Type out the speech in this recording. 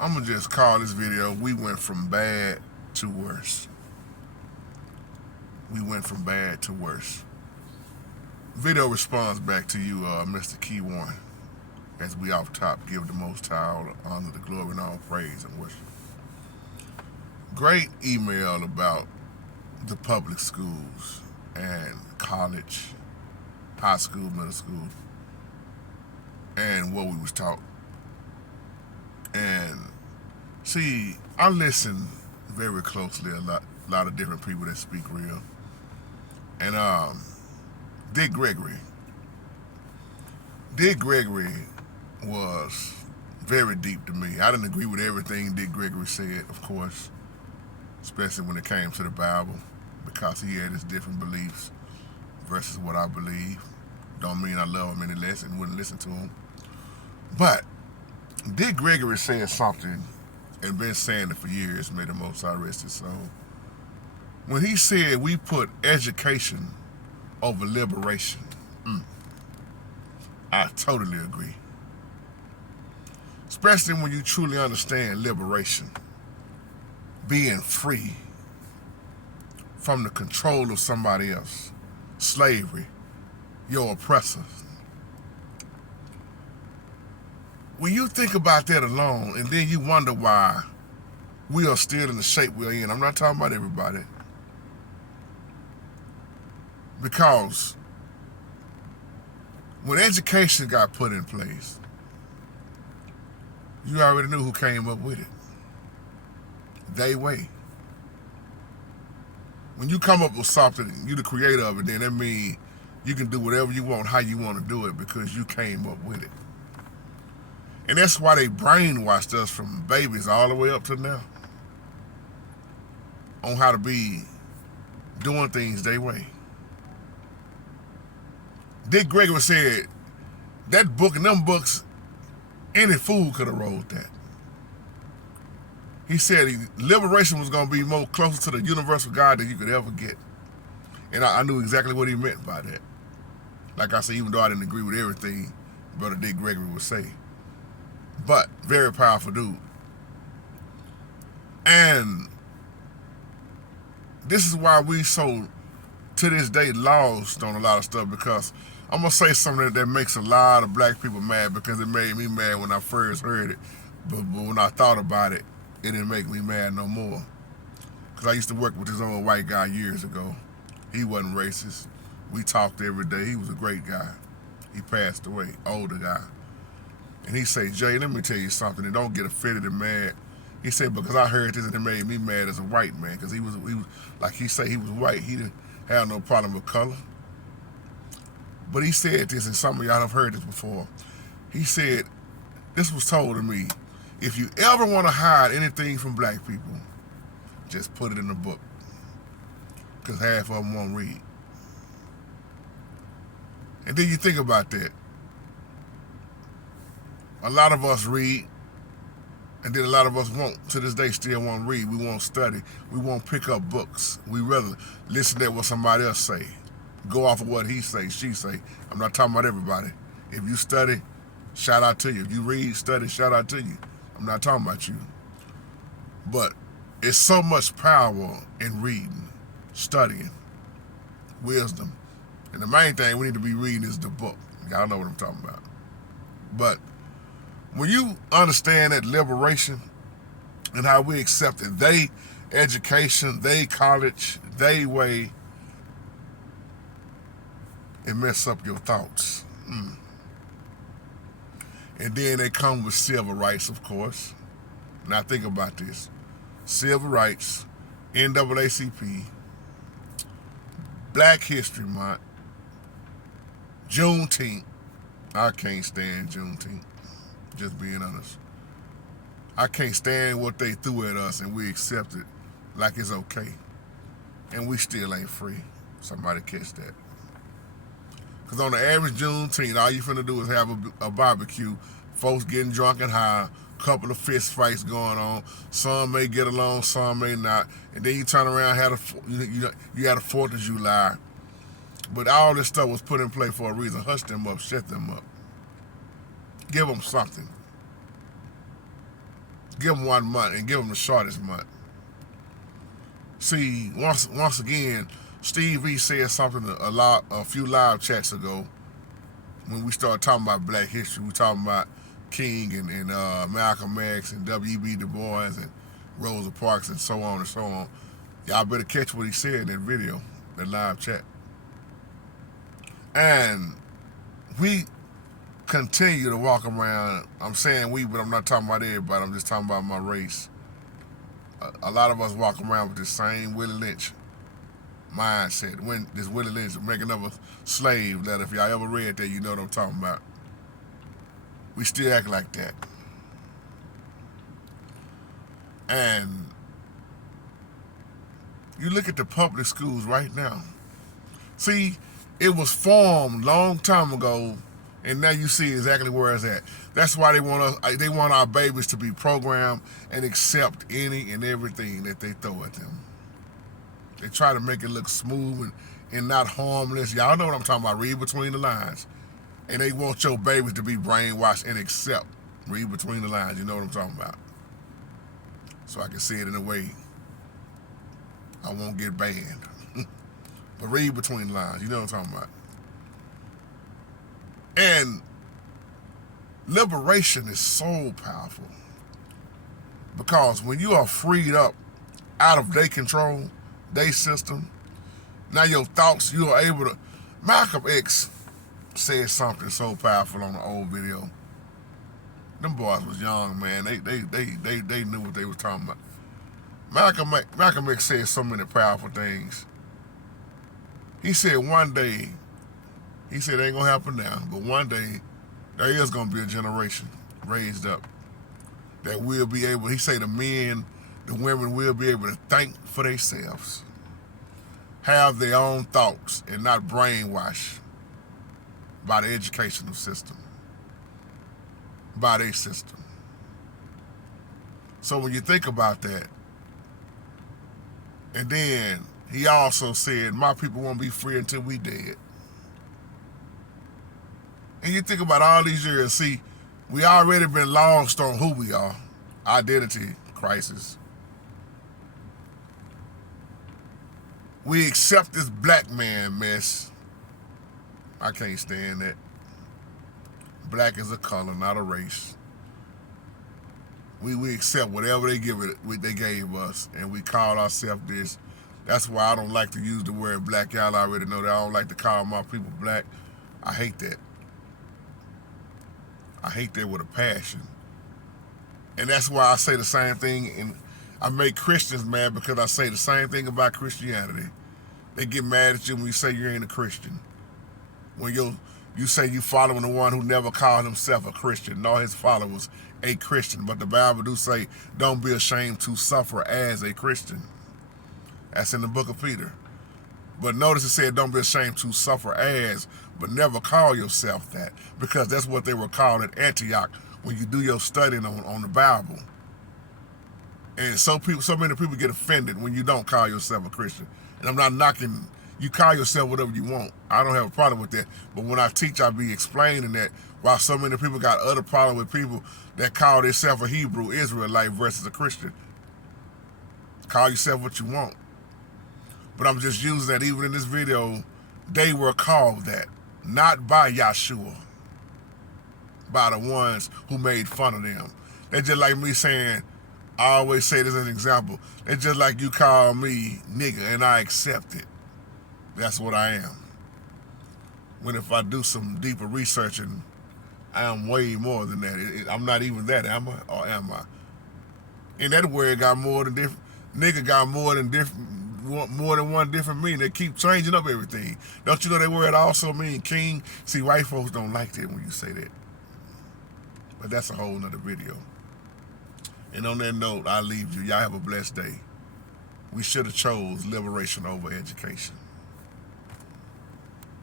I'm gonna just call this video "We Went From Bad to Worse." We went from bad to worse. Video responds back to you, Mr. Key One, as we off top give the Most High all the honor, the glory, and all praise and worship. Great email about the public schools and college, high school, middle school, and what we was taught. And see, I listen very closely a lot of different people that speak real. And Dick Gregory. Dick Gregory was very deep to me. I didn't agree with everything Dick Gregory said, of course, especially when it came to the Bible, because he had his different beliefs versus what I believe. Don't mean I love him any less and wouldn't listen to him. But Dick Gregory said something, and been saying it for years, may the Most High rest his soul. When he said we put education over liberation, I totally agree. Especially when you truly understand liberation, being free from the control of somebody else, slavery, your oppressor. When you think about that alone, and then you wonder why we are still in the shape we're in, I'm not talking about everybody, because when education got put in place, you already knew who came up with it. They way. When you come up with something, you the creator of it, then that means you can do whatever you want, how you want to do it, because you came up with it. And that's why they brainwashed us from babies all the way up to now on how to be doing things their way. Dick Gregory said that book and them books, any fool could have wrote that. He said liberation was going to be more closer to the universal God than you could ever get. And I knew exactly what he meant by that. Like I said, even though I didn't agree with everything Brother Dick Gregory would say. But very powerful dude. And this is why we so, to this day, lost on a lot of stuff, because I'm going to say something that makes a lot of black people mad, because it made me mad when I first heard it. But when I thought about it, it didn't make me mad no more. Because I used to work with this old white guy years ago. He wasn't racist. We talked every day. He was a great guy. He passed away, older guy. And he said, Jay, let me tell you something, and don't get offended and mad. He said, because I heard this and it made me mad as a white man, because he was, like he said, he was white. He didn't have no problem with color. But he said this, and some of y'all have heard this before. He said, this was told to me, if you ever want to hide anything from black people, just put it in the book, because half of them won't read. And then you think about that. A lot of us read, and then a lot of us won't, to this day, still won't read. We won't study. We won't pick up books. We rather listen to what somebody else say. Go off of what he say, she say. I'm not talking about everybody. If you study, shout out to you. If you read, study, shout out to you. I'm not talking about you. But it's so much power in reading, studying, wisdom. And the main thing we need to be reading is the book. Y'all know what I'm talking about. But when you understand that liberation and how we accept it, they education, they college, they way, it mess up your thoughts. And then they come with civil rights, of course. Now think about this. Civil rights, NAACP, Black History Month, Juneteenth. I can't stand Juneteenth, just being honest. I can't stand what they threw at us, and we accept it like it's okay. And we still ain't free. Somebody catch that. Because on the average Juneteenth, all you finna do is have a barbecue, folks getting drunk and high, couple of fist fights going on. Some may get along, some may not. And then you turn around and you had a 4th of July. But all this stuff was put in place for a reason. Hush them up, shut them up. Give them something. Give them 1 month and give them the shortest month. See, once again, Steve E said something a few live chats ago when we started talking about Black history. We talking about King and Malcolm X and W.E.B. Du Bois and Rosa Parks and so on and so on. Y'all better catch what he said in that video, that live chat. And we continue to walk around. I'm saying we, but I'm not talking about everybody. I'm just talking about my race. A lot of us walk around with this same Willie Lynch mindset. When this Willie Lynch making up a slave letter, if y'all ever read that, you know what I'm talking about. We still act like that. And you look at the public schools right now. See, it was formed long time ago, and now you see exactly where it's at. That's why they want our babies to be programmed and accept any and everything that they throw at them. They try to make it look smooth and not harmless. Y'all know what I'm talking about. Read between the lines. And they want your babies to be brainwashed and accept. Read between the lines. You know what I'm talking about. So I can see it in a way I won't get banned. But read between the lines. You know what I'm talking about. And liberation is so powerful. Because when you are freed up out of their control, their system, now your thoughts, you are able to... Malcolm X said something so powerful on the old video. Them boys was young, man. They knew what they were talking about. Malcolm X said so many powerful things. He said one day, he said it ain't gonna happen now, but one day there is gonna be a generation raised up that will be able, he said the men, the women will be able to think for themselves, have their own thoughts and not brainwashed by the educational system, by their system. So when you think about that, and then he also said, my people won't be free until we dead. And you think about all these years, see, we already been lost on who we are, identity crisis. We accept this black man mess. I can't stand that. Black is a color, not a race. We accept whatever they gave us, and we call ourselves this. That's why I don't like to use the word black. Y'all already know that I don't like to call my people black. I hate that. I hate that with a passion. And that's why I say the same thing, and I make Christians mad because I say the same thing about Christianity. They get mad at you when you say you ain't a Christian. When you say you following the one who never called himself a Christian, nor his followers a Christian. But the Bible do say, don't be ashamed to suffer as a Christian. That's in the book of Peter. But notice it said, don't be ashamed to suffer as, but never call yourself that, because that's what they were called at Antioch when you do your studying on the Bible. And so many people get offended when you don't call yourself a Christian. And I'm not knocking, you call yourself whatever you want. I don't have a problem with that. But when I teach, I be explaining that while so many people got other problem with people that call themselves a Hebrew Israelite versus a Christian. Call yourself what you want. But I'm just using that even in this video, they were called that. Not by Yahshua. By the ones who made fun of them. They're just like me saying, I always say this as an example, it's just like you call me nigga and I accept it. That's what I am. When if I do some deeper researching, I am way more than that. I'm not even that, am I? Or am I? And that word got more than different. Nigga got more than one different meaning. They keep changing up everything. Don't you know that word also mean king? See, white folks don't like that when you say that. But that's a whole nother video. And on that note, I leave you. Y'all have a blessed day. We should have chose liberation over education.